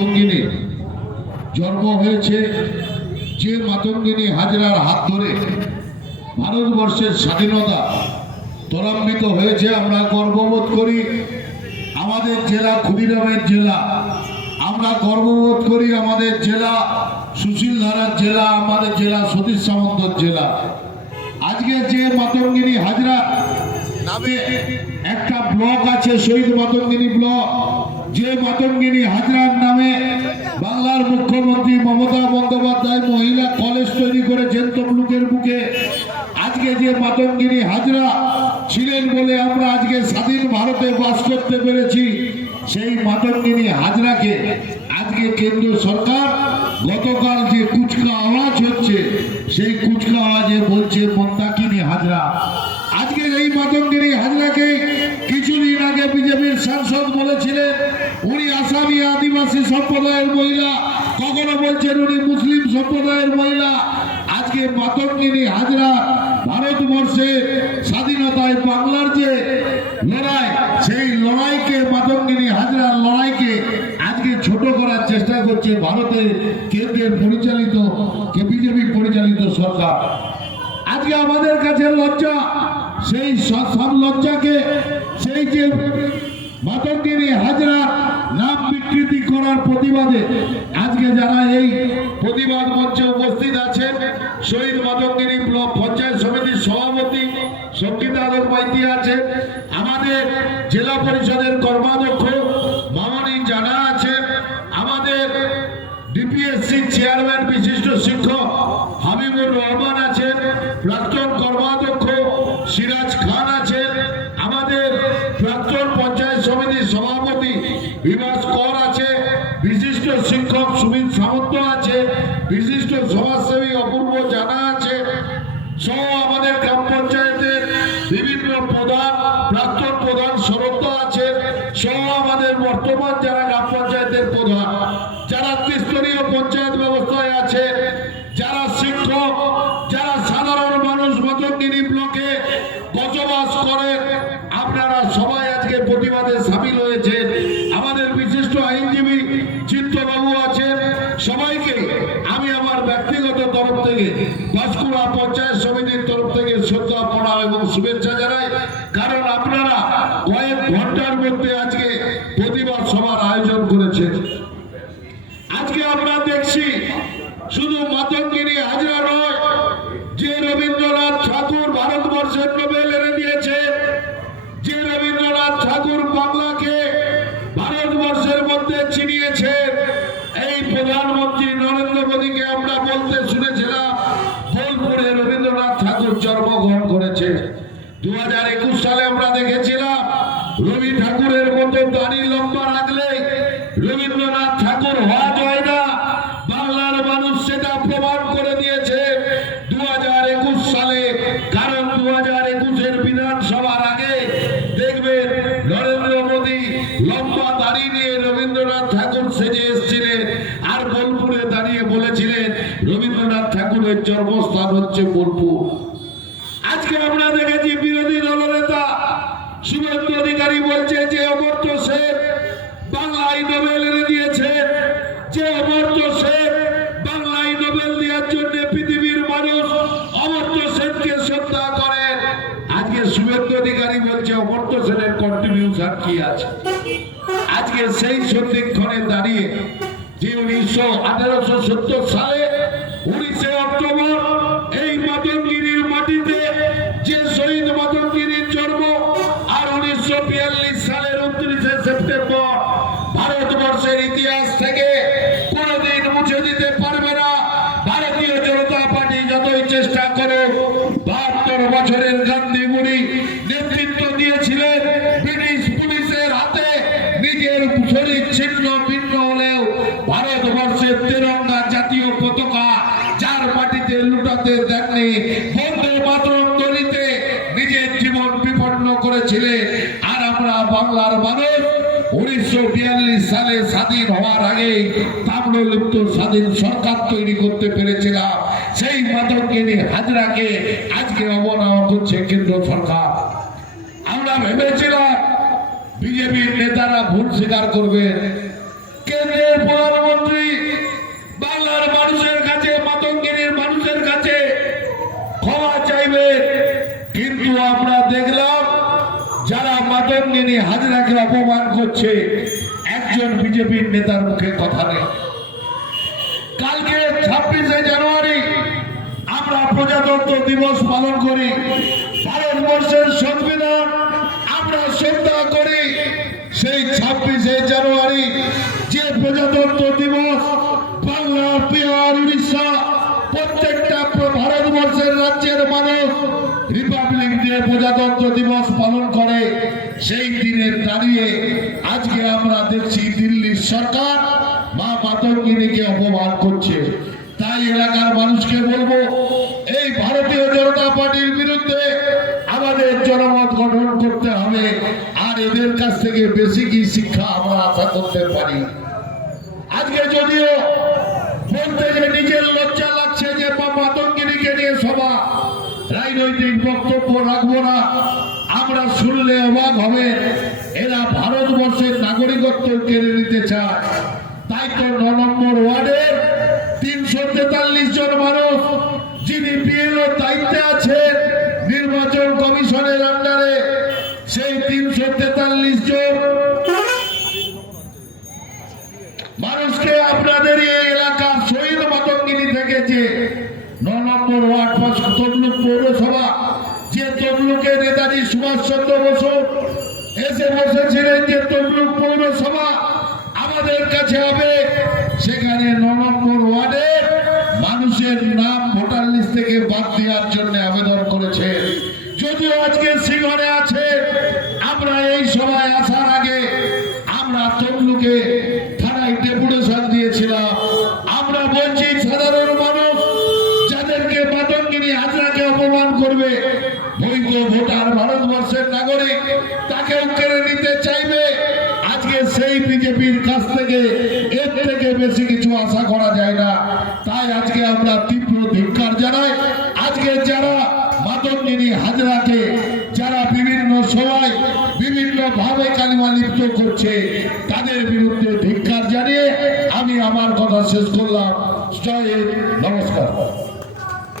মাতঙ্গিনী জন্ম হয়েছে, যে মাতঙ্গিনী হাজরার হাত ধরে ভারতবর্ষের স্বাধীনতা ত্বরান্বিত হয়েছে, আমরা গর্ববোধ করি। আমাদের জেলা ক্ষুদিরামের জেলা, আমরা গর্ববোধ করি। আমাদের জেলা সুশীল ধারার জেলা, আমাদের জেলা সতীশ সামন্তর জেলা। আজকে যে মাতঙ্গিনী হাজরা নামে একটা ব্লক আছে, শহীদ মাতঙ্গিনী ব্লক, যে মাতঙ্গিনী হাজরার নামে বাংলার মুখ্যমন্ত্রী মমতা বন্দ্যোপাধ্যায় মহিলা কলেজ তৈরি করেছেন তমলুকের বুকে। আজকে যে মাতঙ্গিনী হাজরা ছিলেন বলে আমরা আজকে স্বাধীন ভারতে বাস করতে পেরেছি, সেই মাতঙ্গিনী হাজরাকে আজকে কেন্দ্রীয় সরকার গতকাল যে কুচকা আওয়াজ হচ্ছে, সেই কুচকা আওয়াজে বলছে মন্দাকিনী হাজরা। আজকে এই মাতঙ্গিনী হাজরাকে কিছুদিন আগে বিজেপির সাংসদ বলেছিলেন উনি আসামি আদিবাসী সম্প্রদায়ের মহিলা, কখনো বলছেন উনি মুসলিম সম্প্রদায়ের মহিলা। আজকে মাতঙ্গিনী হাজরা ভারতবর্ষে স্বাধীনতায় বাংলার যে লড়াই, সেই লড়াইকে, মাতঙ্গিনী হাজরার লড়াইকে আজকে ছোট করার চেষ্টা করছে ভারতের কেন্দ্রের পরিচালিত বিজেপি পরিচালিত সরকার। আজকে আমাদের কাছে লজ্জা, সেই সব লজ্জাকে, সেই যে মাতঙ্গিনী হাজরা নাম বিকৃতি করার প্রতিবাদে আজকে যারা এই প্রতিবাদ মঞ্চে উপস্থিত আছেন, শহীদ মাতঙ্গিনী ব্লক পঞ্চায়েত সমিতির সভাপতি সঙ্গীতা মাইতি আছেন, আমাদের জেলা পরিষদের কর্মাধ্যক্ষ মামনি জানা আছেন, আমাদের ডিপিএসসি চেয়ারম্যান বিশিষ্ট শিক্ষক হাবিবুর রহমান আছেন, প্রাক্তন কর্মাধ্যক্ষ সিরাজ খান আছেন, আমাদের প্রাক্তন পঞ্চায়েত সমিতির সভাপতি বিভাস কর আছে, বিশিষ্ট শিক্ষক সুমিত সামন্ত আছে, বিশিষ্ট সমাজসেবী অপূর্ব জানা আছে, সহ আমাদের গ্রাম পঞ্চায়েতের বিভিন্ন প্রধান, প্রাক্তন প্রধান শরৎ আছে, সহ আমাদের বর্তমান যারা গ্রাম পঞ্চায়েতের প্রধান, যারা ত্রিস্তরীয় পঞ্চায়েত ব্যবস্থায় আছে, যারা শিক্ষক, যারা সাধারণ মানুষ মাতঙ্গিনী ব্লকে বসবাস করে, আপনারা সবাই আজকে প্রতিবাদে সামিল হয়েছেন। আমাদের বিশিষ্ট আইনজীবী চিত্তবাবু আছেন। সবাইকে আমি আমার ব্যক্তিগত তরফ থেকে, পাঁশকুড়া পঞ্চায়েত সমিতির তরফ থেকে শ্রদ্ধা প্রণাম এবং শুভেচ্ছা জানাই। কারণ আপনারা কয়েক ঘন্টার মধ্যে আজকে প্রতিবাদ সভার আয়োজন করেছেন। আজকে আমরা দেখছি শুধু মাতঙ্গিনী হাজরা নয়, যে রবীন্দ্রনাথ ঠাকুর ভারতবর্ষের নোবেল এনে দিয়েছে, যে রবীন্দ্রনাথ ঠাকুর বাংলাকে ভারতবর্ষের মধ্যে চিনিয়েছেন, এই প্রধানমন্ত্রী নরেন্দ্র মোদীকে আমরা বলতে শুনেছিলাম বোলপুরে রবীন্দ্রনাথ ঠাকুর জন্মগ্রহণ করেছে। 2021 সালে আমরা দেখেছিলাম রবি ঠাকুরের মতো দাড়ি লম্বা রাখলে রবীন্দ্রনাথ ঠাকুর হওয়া যায় না। বাংলার মানুষ সেটা প্রমাণ করে দিয়েছে 2021 সালে। কারণ 2021-এর বিধানসভার আগে দেখবেন নরেন্দ্র মোদী লম্বা দাড়ি নিয়ে রবীন্দ্রনাথ ঠাকুর সেজে এসেছিলেন, আর বোলপুরে দাঁড়িয়ে বলেছিলেন রবীন্দ্রনাথ ঠাকুরের জন্মস্থান হচ্ছে বোলপুর। আজকে আমরা দেখেছি বিরোধী দলনেতা শুভেন্দু অধিকারী বলছে যে অমর্ত্য সেন বাংলায় নোবেল এনে দিয়েছে, যে অমর্ত্য সেন বাংলায় নোবেল দেওয়ার জন্য পৃথিবীর মানুষ অমর্ত্য সেনকে শ্রদ্ধা করেন। আজকে শুভেন্দু অধিকারী বলছে অমর্ত্য সেনের কন্ট্রিবিউশন কি আছে। আজকে সেই সন্ধিক্ষণে দাঁড়িয়ে যে 1870 সালে 19 অক্টোবর এই মাতঙ্গিনীর মাটিতে যে শহীদ মাতঙ্গিনীর জন্ম, আর 1942 সালের 29 সেপ্টেম্বর ভারতবর্ষের ইতিহাস থেকে কোনদিন মুছে দিতে পারবে না ভারতীয় জনতা পার্টি যতই চেষ্টা করে। 72 বছরের গান্ধী বুড়ি নেতৃত্ব দিয়েছিলেন ব্রিটিশ পুলিশের হাতে, নিজের শরীর ছিন্ন ভিন্ন হলেও ভারতবর্ষের তেরঙ্গা জাতীয় পতাকা যার মাটিতে লুটাতে দেননি, বন্দে মাতরম ধ্বনিতে নিজের জীবন বিপন্ন করেছিলেন। আর আমরা বাংলার মানুষ 1942 সালে স্বাধীন হওয়ার আগে তাম্রলিপ্ত স্বাধীন সরকার তৈরি করতে পেরেছিলাম। সেই মাতঙ্গিনী হাজরাকে আজকে অবহেলা করছে কেন্দ্র সরকার। আমরা ভেবেছিলাম বিজেপির নেতারা ভুল স্বীকার করবেন, কেন্দ্রের প্রধান করছে একজন বিজেপির নেতার মুখে কথা নেই। কালকে 26শে জানুয়ারি আমরা প্রজাতন্ত্র দিবস পালন করি, ভারতবর্ষের সংবিধান আমরা শ্রদ্ধা করি। সেই 26শে জানুয়ারি যে প্রজাতন্ত্র দিবস বাংলা, বিহার, উড়িষ্যা প্রত্যেকটা ভারতবর্ষের রাজ্যের মানুষ রিপাবলিক ডে প্রজাতন্ত্র দিবস পালন করে, সেই দিনে দাঁড়িয়ে আজকে আমরা দেখছি দিল্লির সরকার মা মাতঙ্গিনীকে অপমান করছে। তাই এলাকার মানুষকে বলবো, এই ভারতীয় জনতা পার্টির বিরুদ্ধে আমাদের জনমত গঠন করতে হবে। আর এদের কাছ থেকে বেশি কি শিক্ষা আমরা আশা করতে পারি? আজকে যদিও বলতে যে নিজের লজ্জা লাগছে যে মাতঙ্গিনীকে নিয়ে সভা, রাজনৈতিক বক্তব্য রাখবো না, আমরা শুনলে অবাক হবে, এরা ভারতবর্ষের নাগরিকত্ব কেড়ে নিতে চায়। তাই তো 9 নম্বর ওয়ার্ডের 343 জন মানুষ যিনি বিএলও দায়িত্বে আছেন নির্বাচন কমিশনের আন্ডারে, সেই 343 জন মানুষকে আপনাদের এই এলাকার শহীদ মাতঙ্গিনী থেকে যে 9 নম্বর ওয়ার্ড তমলুক পৌরসভা, যে তমলুকে নেতাজি সুভাষচন্দ্র বসু এসে বসেছিলেন, যে তমলুক পৌরসভা আমাদের কাছে হবে, সেখানে 9 নম্বর ওয়ার্ডের মানুষের নাম ভোটার লিস্ট থেকে বাদ দেওয়ার জন্য আবেদন করেছে। যদিও আজকে সিংহরে আছে, আমরা এই সভায় আসার আগে আমরা তমলুকে থানায় ডেপুটেশন দিয়েছিলাম। আমরা বলছি সাধারণ মানুষ যাদেরকে মাতঙ্গিনী হাজরাকে অপমান করবে, বৈধ ভোটার ভারতবর্ষের নাগরিক, তাকেও কেড়ে নিতে চাইবে। আজকে সেই বিজেপির কাছ থেকে এর থেকে বেশি কিছু আশা করা যায় না। তাই আজকে আমরা তীব্র ধিক্কার জানাই। আজকে যারা মাতঙ্গিনী হাজরাকে যারা বিভিন্ন সভায় বিভিন্ন ভাবে কালিমা লিপ্ত করছে, তাদের বিরুদ্ধে ধিক্কার জানিয়ে আমি আমার কথা শেষ করলাম। জয় হিন্দ, নমস্কার।